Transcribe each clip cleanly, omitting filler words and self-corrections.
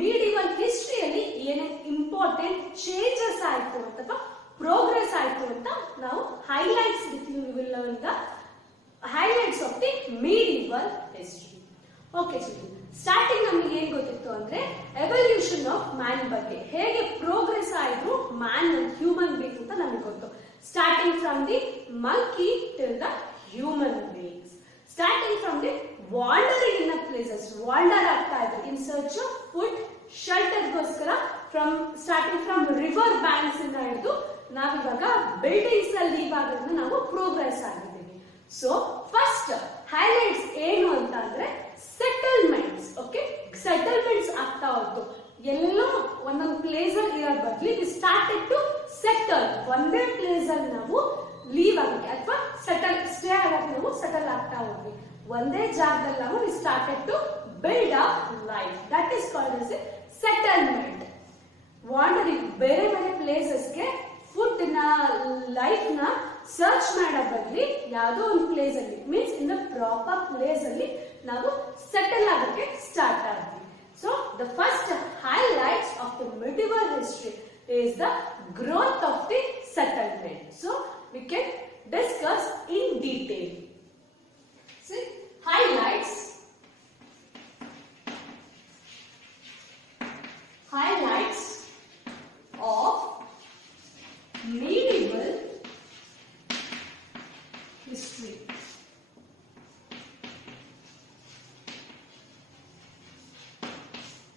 Medieval ಹಿಸ್ಟ್ರಿಯಲ್ಲಿ ಏನೇನು important changes ಆಯ್ತು ಅಥವಾ ಪ್ರೋಗ್ರೆಸ್ ಆಯ್ತು ಅಂತ ನಾವು highlights highlights of the medieval history. Okay children, starting ನಮಗೆ ಏನು ಗೊತ್ತಿತ್ತು ಅಂದ್ರೆ ಎವಲ್ಯೂಷನ್ ಆಫ್ ಮ್ಯಾನ್ ಬಗ್ಗೆ ಹೇಗೆ ಪ್ರೋಗ್ರೆಸ್ ಆಯಿತು ಮ್ಯಾನ್ ಹ್ಯೂಮನ್ ಬೀಯಿಂಗ್ ಅಂತ ನಮಗೆ ಗೊತ್ತು. Starting from the monkey till the human beings, starting from the wandering in places, wander ಆಗ್ತಾ ಇದ್ರು ಇನ್ ಸರ್ಚ್ ಆಫ್ ಫುಡ್ ಶೆಲ್ಟರ್ಗೋಸ್ಕರ, ಸ್ಟಾರ್ಟಿಂಗ್ ಫ್ರಮ್ ರಿವರ್ ಬ್ಯಾಂಕ್ಸ್ ಇಂದ ಹಿಡಿದು ನಾವಿವಾಗ ಬಿಲ್ಡಿಂಗ್ಸ್ ಅಲ್ಲಿ ಇವಾಗ ನಾವು ಪ್ರೋಗ್ರೆಸ್ ಆಗಿದ್ದೀವಿ. ಸೊ ಫಸ್ಟ್ ಹೈಲೈಟ್ಸ್ ಏನು ಅಂತ ಅಂದ್ರೆ ಸೆಟಲ್ಮೆಂಟ್ಸ್. ಓಕೆ, ಸೆಟಲ್ಮೆಂಟ್ಸ್ ಆಗ್ತಾ ಹೋಯ್ತು. ಎಲ್ಲೋ ಒಂದೊಂದು ಪ್ಲೇಸ್ ಅಲ್ಲಿ ಇರೋ ಬದಲಿ ವಿ ಸ್ಟಾರ್ಟೆಡ್ ಟು ಸೆಟಲ್. ಒಂದೇ ಪ್ಲೇಸ್ ಅಲ್ಲಿ ನಾವು ಲೀವ್ ಆಗಕ್ಕೆ ಅಥವಾ ಸ್ಟೇ ಆಗಕ್ಕೆ ನಾವು ಸೆಟಲ್ ಆಗ್ತಾ ಹೋದ್ವಿ. ಒಂದೇ ಜಾಗದಲ್ಲಿ ನಾವು we started to build a life. That is called as a settlement. Wandering ಬೇರೆ ಬೇರೆ ಪ್ಲೇಸಸ್ಗೆ ಫುಡ್ ನ ಲೈಫ್ ನ ಸರ್ಚ್ ಮಾಡೋ ಬದಲಿ ಯಾವುದೋ ಒಂದು ಪ್ಲೇಸ್ ಅಲ್ಲಿ means in the proper place ಅಲ್ಲಿ ನಾವು ಸೆಟಲ್ ಆಗಕ್ಕೆ ಸ್ಟಾರ್ಟ್ ಆದ್ವಿ. So the first highlights of the medieval history is the growth of the settlement. So we can discuss in detail. See, highlights of medieval history.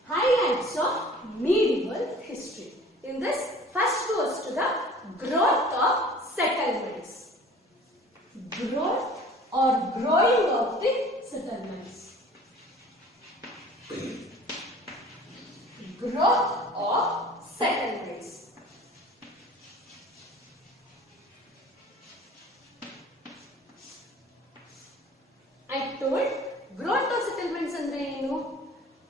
Highlights of medieval history. In this, first goes to the growth of settlements. Growth or growing of the settlements. Growth of settlements. I told growth of settlements andre enu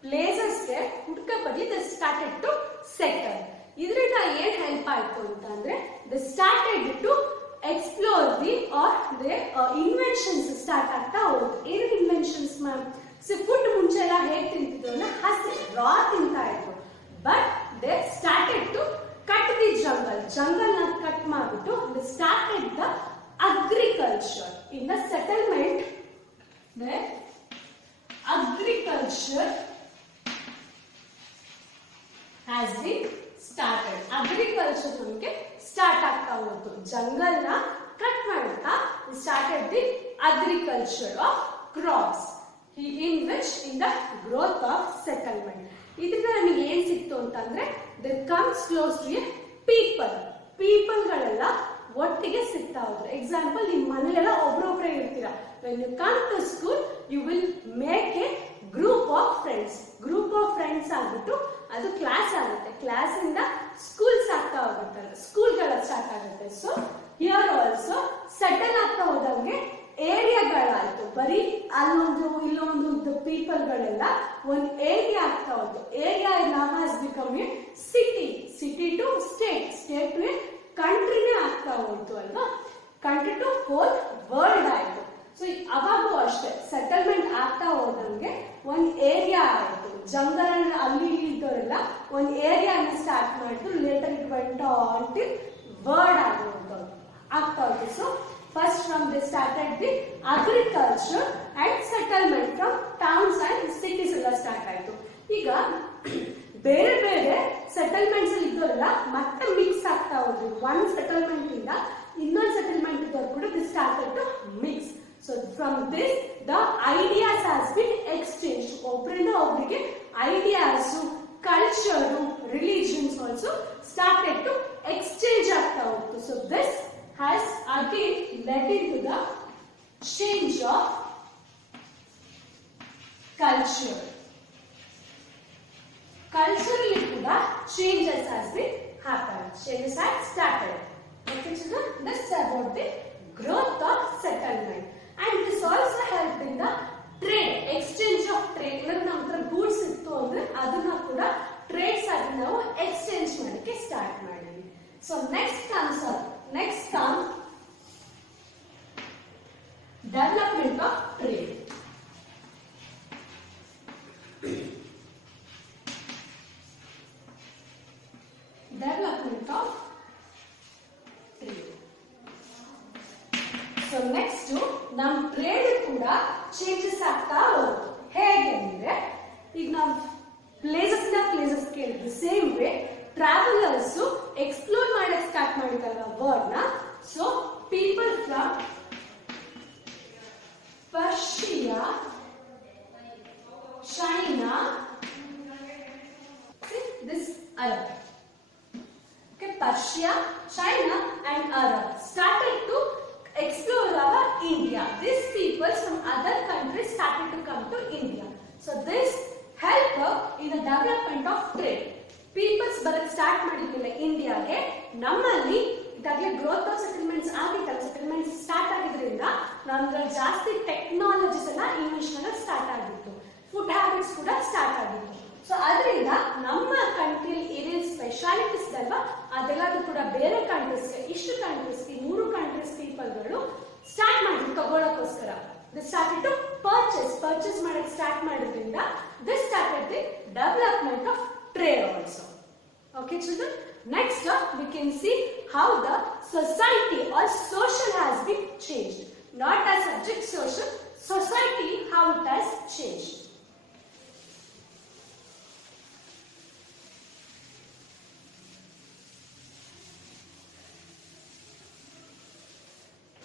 places ge hudka badi they started to settle. ಇದರಿಂದ ಏನ್ help ಆಯ್ತು ಅಂತಂದ್ರೆ they started to explore the are they inventions start ಆಗ್ತಾ ಹೋಯ್ತು. ಏನು inventions ma'am? Food ಮುಂಚೆ ಎಲ್ಲ ಹೇಗೆ ತಿಂತಿದ್ರು ಅಂದ್ರೆ ಹಸಿ ರಾ ತಿಂತಾ ಇದ್ರು. But they started to cut the jungle ನ ಕಟ್ ಮಾಡಿಬಿಟ್ಟು they started the agriculture. In the settlement they agriculture has been started. Agriculture ನಮಗೆ ಸ್ಟಾರ್ಟ್ ಆಗ್ತಾ ಹೋಯ್ತು. ಜಂಗಲ್ ನ ಕಟ್ ಮಾಡ್ತಾ started the agriculture of crops in which in the growth of settlement. ಇದರಿಂದ ನಮಗೆ ಏನ್ ಸಿಕ್ತು ಅಂತಂದ್ರೆ they comes close to a people ಗಳೆಲ್ಲ ಒಟ್ಟಿಗೆ ಸಿಗ್ತಾ ಹೋದ್ರು. ಎಕ್ಸಾಂಪಲ್, ನಿಮ್ ಮನೆಯಲ್ಲ ಒಬ್ರೊಬ್ರೆ ಇರ್ತೀರಾ. When you come to school you will make a group of friends ಆಗ್ಬಿಟ್ಟು ಅದು ಕ್ಲಾಸ್ ಆಗುತ್ತೆ. ಕ್ಲಾಸ್ ಇಂದ ಸ್ಕೂಲ್ಸ್ ಆಗ್ತಾ ಹೋಗುತ್ತಲ್ಲ, ಸ್ಕೂಲ್ಗಳ ಸ್ಟಾರ್ಟ್ ಆಗುತ್ತೆ. ಸೊ ಹಿಯರ್ ಆಲ್ಸೋ ಸೆಟಲ್ ಆಗ್ತಾ ಹೋದಂಗೆ ಏರಿಯಾಗಳಾಯ್ತು. ಬರೀ ಅಲ್ಲೊಂದು ಇಲ್ಲೊಂದು ಪೀಪಲ್ಗಳೆಲ್ಲ ಒಂದು ಏರಿಯಾ ಆಗ್ತಾ ಹೋಯ್ತು. Area now has become a city to state to a ಕಂಟ್ರಿನೇ ಆಗ್ತಾ ಹೋಯ್ತು ಅಲ್ವಾ. ಕಂಟ್ರಿ ಟು ಹೋಲ್ ವರ್ಲ್ಡ್ ಆಯ್ತು. ಸೊ ಅವಾಗೂ ಅಷ್ಟೇ ಸೆಟಲ್ಮೆಂಟ್ ಆಗ್ತಾ ಹೋದಂಗೆ ಒಂದ್ ಏರಿಯಾ ಆಯ್ತು. ಜಂಗಲ್ ಅಲ್ಲಿ ಇದ್ದವರೆಲ್ಲ ಒಂದ್ ಏರಿಯಾನ ಸ್ಟಾರ್ಟ್ ಮಾಡಿದ್ರು. Later it went on till world ಆಗ್ತಾ ಹೋಯ್ತು. So first from they started the agriculture and settlement from towns and cities ಎಲ್ಲ ಸ್ಟಾರ್ಟ್ ಆಯ್ತು. ಈಗ ಬೇರೆ ಬೇರೆ ಸೆಟಲ್ಮೆಂಟ್ಸ್ ಅಲ್ಲಿ ಇದ್ದವರೆಲ್ಲ ಮತ್ತೆ ಮಿಕ್ಸ್ ಆಗ್ತಾ ಹೋದ್ರು. ಒನ್ ಸೆಟಲ್ಮೆಂಟ್ ಇಂದ ಇನ್ನೊಂದು ಸೆಟಲ್ಮೆಂಟ್ ಇದ್ದವ್ರು ಕೂಡ they started to mix. So from this the ideas has been exchanged. ಒಬ್ಬರಿಂದ ಒಬ್ಬರಿಗೆ ideas, culture, religions also started to exchange ಆಗ್ತಾ ಹೋಗ್ತು. So this has again led into the change of culture. Culturally ಕೂಡ changes has been happened. Changes had started. Okay children, let's about the growth of settlement. And this also helped in the trade, exchange of trade. Like ನಮ್ಮ ಹತ್ರ goods ಇತ್ತು ಅಂದ್ರೆ ಅದನ್ನ ಕೂಡ trades ಆಗಿ ನಾವು exchange ಮಾಡಕ್ಕೆ ಸ್ಟಾರ್ಟ್ ಮಾಡಿದ್ವಿ. So next come development of trade. Development of trade. So next ನಮ್ ಟ್ರೇಡ್ ಕೂಡ ಚೇಂಜಸ್ ಆಗ್ತಾ ಹೋಗುತ್ತೆ. ಹೇಗೆ ಅಂದ್ರೆ ಈಗ ನಾವು ಪ್ಲೇಸಸ್ ಕೇಳಿದ್ವಿ, ಸೇಮ್ ವೇ ಟ್ರಾವೆಲರ್ಸ್ ಎಕ್ಸ್ಪ್ಲೋರ್ ಮಾಡಕ್ ಸ್ಟಾರ್ಟ್ ಮಾಡಿದಲ್ವ ವರ್ಲ್ಡ್ ನ. So people from Persia, China, see this Arab. Okay, Persia, China and Arab started to explore our India. These people from other countries started to come to India. So this helped in the development of trade. Peoples ಬರಕ್ start ಮಾಡಿದ್ದಿಲ್ಲ ಇಂಡಿಯಾಗೆ. ನಮ್ಮಲ್ಲಿ ಇದಾಗಲೇ growth of settlements ಆಗಿತ್ತಲ್ಲ, settlements start ಆಗಿದ್ರಿಂದ ನಮ್ದ್ರಲ್ಲಿ ಜಾಸ್ತಿ technologies ಎಲ್ಲ ಇನ್ವೆನ್ಷನ್ ಸ್ಟಾರ್ಟ್ ಆಗಿತ್ತು, ಫುಡ್ ಹ್ಯಾಬಿಟ್ಸ್ ಕೂಡ ಸ್ಟಾರ್ಟ್ ಆಗಿತ್ತು. ಸೊ ಅದರಿಂದ ನಮ್ಮ ಕಂಟ್ರಿ ಏನೇನು ಸ್ಪೆಷಾಲಿಟೀಸ್ ಅಲ್ವಾ ಅದೆಲ್ಲದೂ ಕೂಡ ಬೇರೆ ಕಂಟ್ರೀಸ್ಗೆ, ಇಷ್ಟು ಕಂಟ್ರೀಸ್ಗೆ 3 ಕಂಟ್ರೀಸ್ ಪೀಪಲ್ಗಳು ಸ್ಟಾರ್ಟ್ ಮಾಡಿದ್ರು ತಗೊಳ್ಳೋಕ್ಕೋಸ್ಕರ. ದಿಸ್ ಸ್ಟಾರ್ಟೆಡ್ ಟು ಪರ್ಚೇಸ್ ಮಾಡಕ್ಕೆ ಸ್ಟಾರ್ಟ್ ಮಾಡೋದ್ರಿಂದ this started the development of trade also. Okay children, next we can see how the society or social has been changed. Not as subject social, society how it has changed.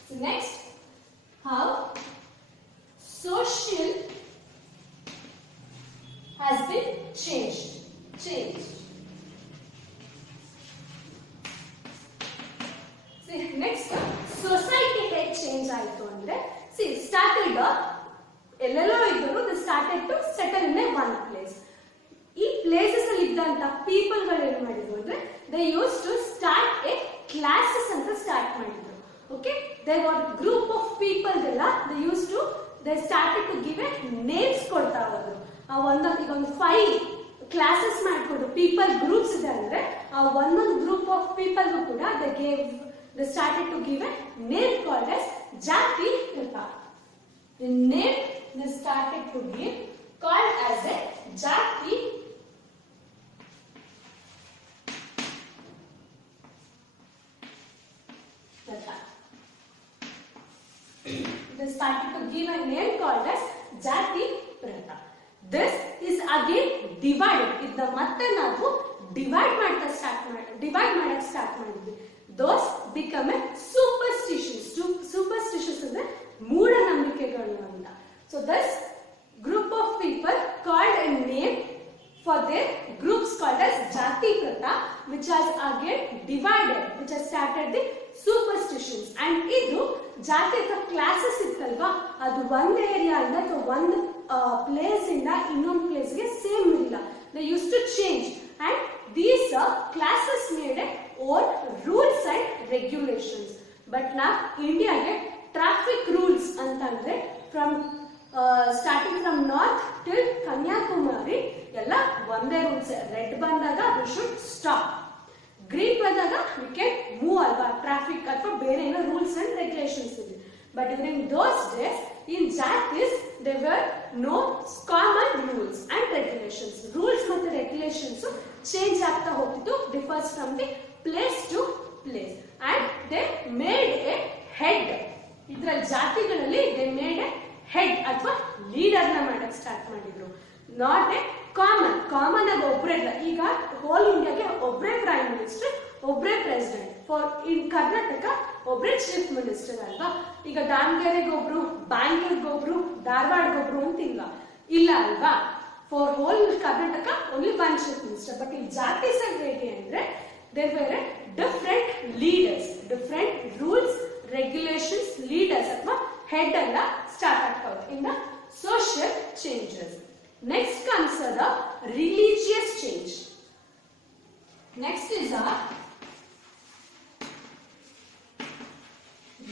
So next, how social has been changed. See, next society ಹೇಗೆ change ಆಯಿತು ಅಂದ್ರೆ, see started ಎಲ್ಲೆಲ್ಲೋ ಇದ್ದರು, they started to settle in one place. ಈ places ಅಲ್ಲಿ ಇದ್ದಂತ people ಗಳು ಏನ್ ಮಾಡಿದ್ರು ಅಂದ್ರೆ they used to start a classes ಅಂತ ಸ್ಟಾರ್ಟ್ ಮಾಡಿದ್ರು. Okay, there were group of people ಎಲ್ಲ they started to give a names ಕೊಡ್ತಾ ಹೋದ್ರು. ಈಗ ಒಂದು 5 ಕ್ಲಾಸಸ್ ಮಾಡ್ಕೊಂಡು ಪೀಪಲ್ ಗ್ರೂಪ್ಸ್ ಇದೆ ಅಂದ್ರೆ ಆ ಒಂದೊಂದು ಗ್ರೂಪ್ ಆಫ್ ಪೀಪಲ್ ಕೂಡ they started to give a name called as Jati Pratha. The name they started to give called as a Jati Pratha. They started to give a name called as Jati Pratha. This is again divided. ಇದನ್ನ ಮತ್ತೆ ನಾವು divide ಮಾಡಕ್ಕೆ start ಮಾಡಿದ್ವಿ. Those become a superstitious ಅಂದ್ರೆ ಮೂಢನಂಬಿಕೆಗಳು ಅಂತ. So this group of people called a name for their groups called as Jati Pratha, which has again divided, which has started the superstitions. And ಇದು ಜಾತಿ classes ಇತ್ತಲ್ವಾ, ಅದು ಒಂದು area ಇಂದ ಅಥವಾ ಒಂದು ಪ್ಲೇಸ್ ಇಂದ ಇನ್ನೊಂದು ಪ್ಲೇಸ್ಗೆ ಸೇಮ್ ಇಲ್ಲ. They used to change and these classes made own rules and regulations. But now India ಗೆ traffic rules ಅಂತಂದ್ರೆ from starting from north till Kanyakumari ಎಲ್ಲ ಒಂದೇ ರೂಲ್ಸ್. ರೆಡ್ ಬಂದಾಗ we should stop, ಗ್ರೀನ್ ಬಂದಾಗ we can move ಅಲ್ವಾ, traffic ಅಥವಾ ಬೇರೆ ಏನೋ ರೂಲ್ಸ್ ಅಂಡ್ ರೆಗ್ಯುಲೇಷನ್ಸ್ ಇದೆ. But during those days in Jatis there were no common rules and regulations. Rules ಮತ್ತು regulations change ಆಗ್ತಾ ಹೋಗ್ತಿತ್ತು, differs from the place to place. And they made a head. ಇದರಲ್ಲಿ ಜಾತಿಗಳಲ್ಲಿ they made a head ಅಥವಾ leader ನ ಮಾಡಕ್ಕೆ start ಮಾಡಿದ್ರು. Not A common ಆಗಿ ಒಬ್ಬರೇ ಇಲ್ಲ. ಈಗ ಹೋಲ್ ಇಂಡಿಯಾಗೆ ಒಬ್ಬರೇ ಪ್ರೈಮ್ ಮಿನಿಸ್ಟರ್, ಒಬ್ಬರೇ ಪ್ರೆಸಿಡೆಂಟ್. ಫಾರ್ ಇನ್ ಕರ್ನಾಟಕ ಒಬ್ಬರೇ ಚೀಫ್ ಮಿನಿಸ್ಟರ್ ಅಲ್ವಾ. ಈಗ ದಾವಣಗೆರೆಗೊಬ್ರು, ಬ್ಯಾಂಗ್ಳೂರ್ಗೊಬ್ರು, ಧಾರವಾಡಗೊಬ್ರು ಅಂತ ಇಲ್ಲ ಅಲ್ವಾ. For hole Karnataka only one chief minister. But ಈ ಜಾತಿ ಹೇಗೆ ಅಂದ್ರೆ there were different leaders, different rules, regulations, leaders ಅಥವಾ ಹೆಡ್ ಎಲ್ಲ ಸ್ಟಾರ್ಟ್ ಆಗ್ತವೆ in the social changes. Next comes the religious change. Next is a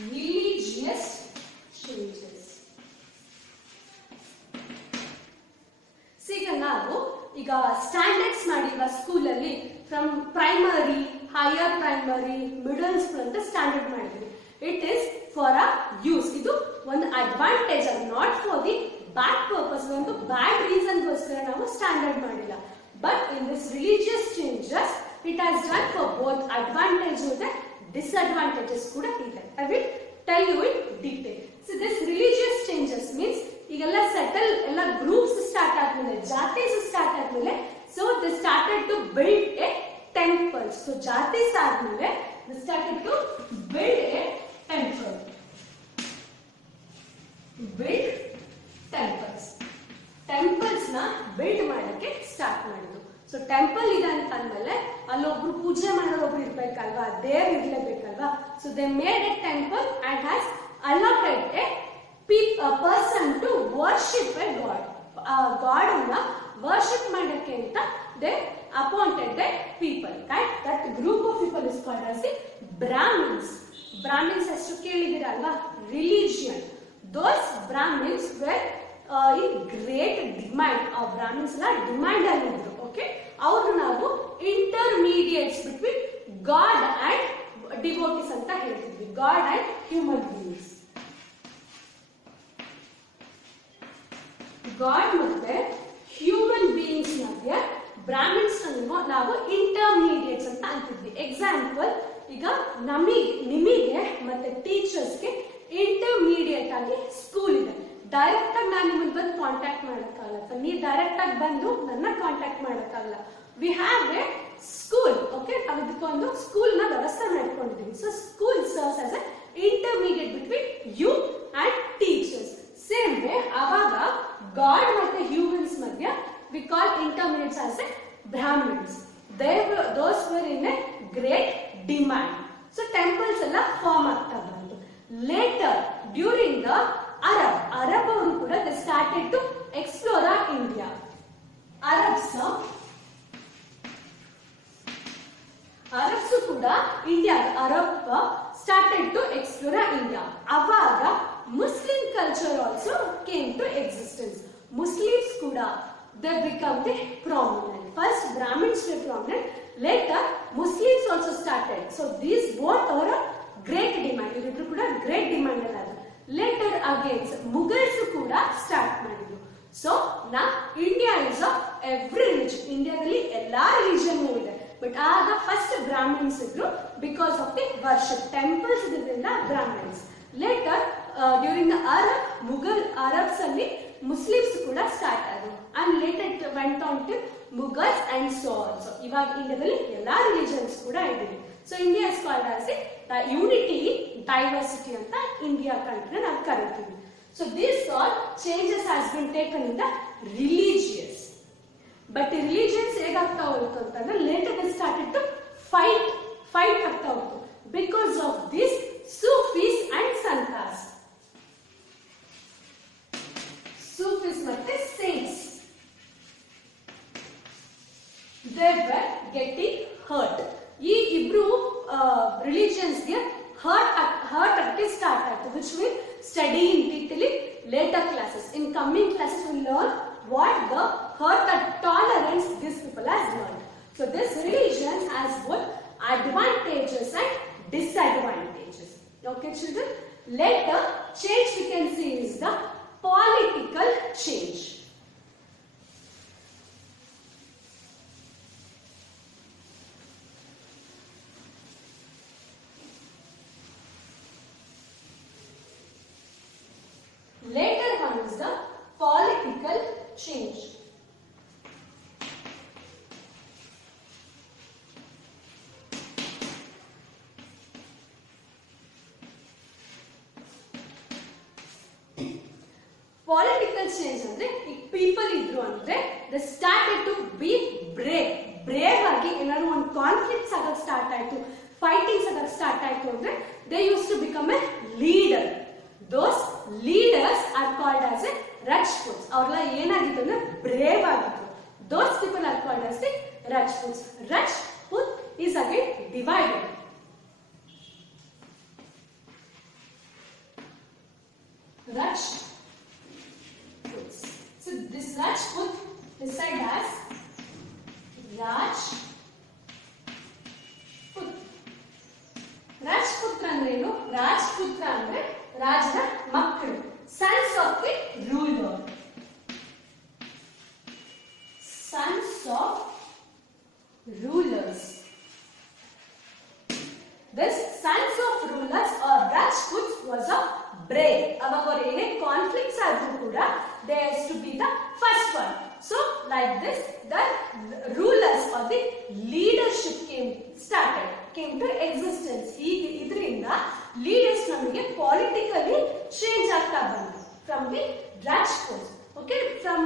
religious changes. ಈಗ ನಾವು ಈಗ ಸ್ಟ್ಯಾಂಡರ್ಡ್ಸ್ ಮಾಡಿಲ್ವಾ ಸ್ಕೂಲಲ್ಲಿ, from primary, higher primary, middle school ಅಂತ standard ಮಾಡಿದ್ವಿ. It is for a use. ಇದು ಒಂದು advantage, not for the bad purpose, ಒಂದು ಬ್ಯಾಡ್ ರೀಸನ್ಗೋಸ್ಕರ ನಾವು ಸ್ಟ್ಯಾಂಡರ್ಡ್ ಮಾಡಿಲ್ಲ. But in this religious changes It has done for both advantage and disadvantages ಕೂಡ ಇದೆ. I will tell you in detail. So this religious changes means ಈಗೆಲ್ಲ settle ಎಲ್ಲ groups start ಆದ್ಮೇಲೆ ಜಾತೀಸ್ start ಆದ್ಮೇಲೆ so they started to build a temple. So ಜಾತೀಸ್ ಆದ್ಮೇಲೆ they started to build a temple. Build temples. Temples ನ build ಮಾಡಕ್ಕೆ start ಮಾಡಿದ್ರು. So temple ಇದೆ ಅಂತ ಅಂದ್ಮೇಲೆ ಅಲ್ಲೊಬ್ರು ಪೂಜೆ ಮಾಡೋರು ಒಬ್ರು ಇರ್ಬೇಕಲ್ವಾ, ದೇವ್ರು ಇರ್ಲೇಬೇಕಲ್ವಾ. So they made a temple and has allotted a person to worship a god. God ಅನ್ನ ವರ್ಷಿಪ್ ಮಾಡಕ್ಕೆ ಅಂತ they appointed a people. Right, that group of people is called as the Brahmins. Brahmins ಅಷ್ಟು ಕೇಳಿದಿರಲ್ವಾ, religion. Those Brahmins were in great demand. Our Brahmins la demand alidru. Okay, ಅವರು ನಾವು intermediates between God and devotees ಅಂತ ಹೇಳ್ತಿದ್ವಿ. God and human beings. God ಮತ್ತೆ human beings ಮಧ್ಯೆ Brahmins ಅನ್ನು ನಾವು intermediates ಅಂತ ಅಂತಿದ್ವಿ. ಎಕ್ಸಾಂಪಲ್, ಈಗ ನಿಮಗೆ ಮತ್ತೆ ಟೀಚರ್ಸ್ಗೆ ಇಂಟರ್ಮೀಡಿಯೇಟ್ ಆಗಿ ಸ್ಕೂಲ್ ಇದೆ. ಡೈರೆಕ್ಟ್ ಆಗಿ ನಾನು ನಿಮ್ಮನ್ನ ಬಂದು ಕಾಂಟ್ಯಾಕ್ಟ್ ಮಾಡಕ್ಕಾಗಲ್ಲ, ನೀವು ಡೈರೆಕ್ಟ್ ಆಗಿ ಬಂದು ನನ್ನ ಕಾಂಟ್ಯಾಕ್ಟ್ ಮಾಡಕ್ಕಾಗಲ್ಲ. We have a school. Okay, ಅದಕ್ಕೊಂದು ಸ್ಕೂಲ್ ನ ವ್ಯವಸ್ಥೆ ಮಾಡ್ಕೊಂಡಿದ್ದೀವಿ. So school serves as a intermediate between you and teachers. Same way ಅವಾಗ ಗಾಡ್ ಮತ್ತೆ ಹ್ಯೂಮನ್ಸ್ ಮಧ್ಯ we call intermediates as a Brahmins. Those were in a great demand. So temples ಎಲ್ಲ form ಆಗ್ತಾ ಬಂತು. Later, during the Arab ಅವರು ಕೂಡ they started to explore India. Arabs ಕೂಡ India started to explore India. ಅವಾಗ Muslim culture also came to existence. Muslims ಕೂಡ they become the prominent. First Brahmins were prominent, later Muslims also started. So these both are great demand. ಇವರಿಬ್ರು ಕೂಡ great demand ಅಲ್ಲ. Litre against ಮುಗಲ್ಸ್ ಕೂಡ start ಮಾಡಿದ್ರು. So ನಾ India is every religion. ಇಂಡಿಯಾದಲ್ಲಿ ಎಲ್ಲಾ religion ಇದೆ. ಬಟ್ ಆಗ ಫಸ್ಟ್ ಬ್ರಾಹ್ಮಿನ್ಸ್ ಇದ್ರು because of the worship. Temples ಇದ್ರಿಂದ Brahmins. Later during the Mughal Arabs ಅಲ್ಲಿ ಮುಸ್ಲಿಮ್ಸ್ ಕೂಡ ಸ್ಟಾರ್ಟ್ ಆದ್ರು. And later went on to Mughals and so also. ಇವಾಗ ಇಂಡಿಯಾದಲ್ಲಿ ಎಲ್ಲಾ ರಿಲಿಜನ್ಸ್ ಕೂಡ ಇದ್ದೀವಿ. So India is called as the unity in diversity anta India country na kariತೀವಿ. So these all changes has been taken in the religious. But the religions ಹೇಗಾಗ್ತಾ ಹೋಯ್ತು ಅಂತಂದ್ರೆ later they started to fight ಆಗ್ತಾ ಹೋಯ್ತು because of this Sufis and Santas. Sufis ಮತ್ತೆ saints, they were getting hurt. ಈ ಇಬ್ರು religions ಗೆ hurt ಆಗಕ್ಕೆ start ಆಯ್ತು, which will study in detail in later classes. In coming classes will learn what the hurt and tolerance this people has learn. So this religion has both advantages and disadvantages. Okay children, later change we can see is the political change. Later one is the political change. Political change ಅಂದ್ರೆ ಈ people ಇದ್ರು ಅಂದ್ರೆ they started to be brave ಆಗಿ ಏನಾದ್ರು ಒಂದು conflicts ಆಗಕ್ಕೆ start ಆಯ್ತು, fightings ಆಗಕ್ಕೆ ಸ್ಟಾರ್ಟ್ ಆಯ್ತು ಅಂದ್ರೆ they used to become a leader. Those leaders are called as a Rajputs. ಅವರೆಲ್ಲ ಏನಾಗಿತ್ತು ಅಂದ್ರೆ brave ಆಗಿತ್ತು. Those people are called as the Rajputs. Rajput is again divided. Rajputs. So this Rajput is said as Rajput. Rajputra ಅಂದ್ರೆ ಏನು? ರಾಜಪುತ್ರ ಅಂದ್ರೆ ರಾಜನ ಮಕ್ಕಳು, sons of the ruler. Sons of rulers. rulers or the leadership came to existence. ಇದರಿಂದ leaders ನಮಗೆ politically change ಆಗ್ತಾ ಬಂತು from the Rajputs. Okay, from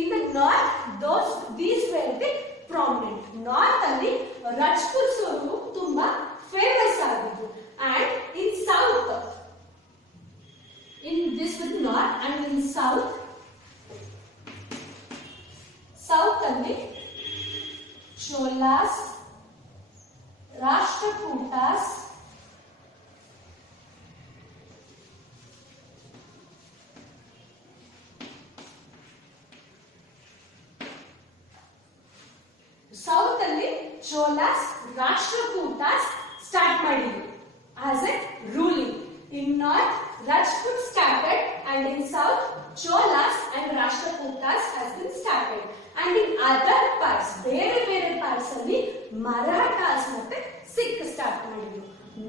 in the north, these were the prominent. North ಅಲ್ಲಿ Rajputs ಅವರು ತುಂಬಾ famous ಆಗಿದ್ರು, and in south, in this with north and in south ಅಲ್ಲಿ Cholas, Rashtrakutas, South ಅಲ್ಲಿ Cholas, Rashtrakutas start ಮಾಡಿದ್ರು as a ruling. In north Rajput started, and in south Cholas and Rashtrakutas has been started, and in other parts ಬೇರೆ parts ಅಲ್ಲಿ Marathas ಮತ್ತೆ Sikh start ಮಾಡಿದ್ರು.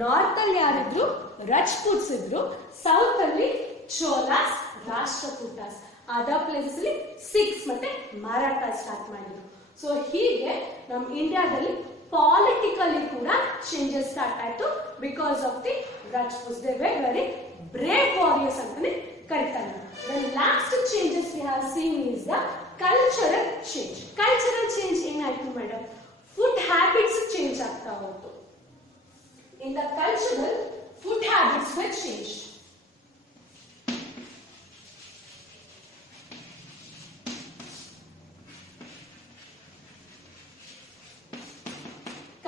North ಅಲ್ಲಿ ಯಾರಿದ್ರು? Rajputs ಇದ್ರು. South ಅಲ್ಲಿ Cholas, Rashtrakutas. Other places ಅಲ್ಲಿ Sikhs ಮತ್ತೆ Marathas start ಮಾಡಿದ್ರು. ಸೊ ಹೀಗೆ ನಮ್ಮ ಇಂಡಿಯಾದಲ್ಲಿ ಪಾಲಿಟಿಕಲಿ ಕೂಡ ಚೇಂಜಸ್ ಸ್ಟಾರ್ಟ್ ಆಯ್ತು because of the Rajputs. They were very brave warriors ಅಂತಾನೆ ಕರೀತಾರೆ. The last changes we have seen is the cultural change. Cultural change ಏನಾಯ್ತು ಮೇಡಮ್? ಫುಡ್ ಹ್ಯಾಬಿಟ್ಸ್ ಚೇಂಜ್ ಆಗ್ತಾ ಹೋಯ್ತು. In the cultural food habits were change.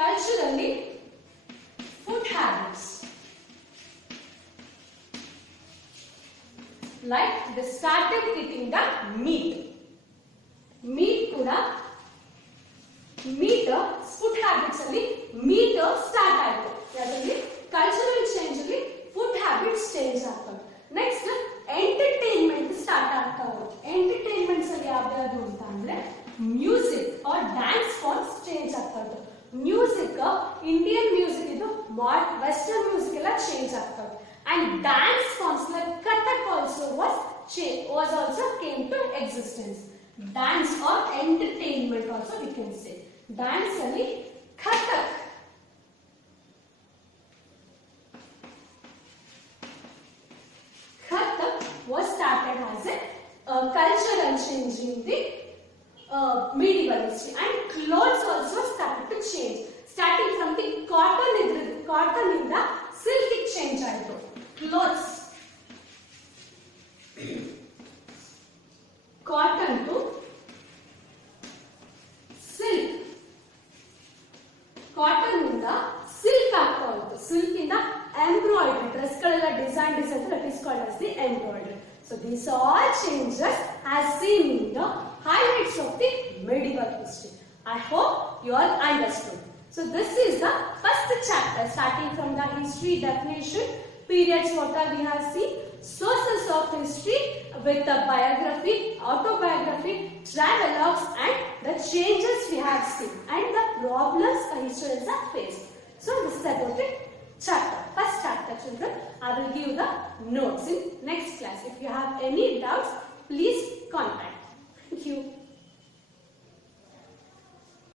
Culturally, food habits, like they started eating the meat. Meat kuda meat food habits alli meat start aaytu. Yadalli cultural change alli food habits change aagtave. Next entertainment start aagtave. Entertainments alli yavyadu anta andre music or dance forms change aagtave. Music, Indian music idu western music ella change aagtave, and dance forms like Kathak also was also came to existence. Dance or entertainment also we can say. Dance alli Kathak, was started as a cultural change in the medieval history, and clothes also started to change, starting from the cotton inda silk change ಆಯಿತು. Clothes cotton to silk, cotton ಇಂದ silk ಆಗ್ತಾ ಹೋಯ್ತು. Silk ಇಂದ embroidery, dress ಗಳೆಲ್ಲ design that is called as the embroidery. So these all changes as seen in the highlights of the medieval history. I hope you all understood. So this is the first chapter, starting from the history definition, periods what all we have seen, sources of history with the biography, autobiography, travelogues, and the changes we have seen, and the problems the historians have faced. So this is about the chapter, first chapter, children. I will give the notes in next class. If you have any doubts, please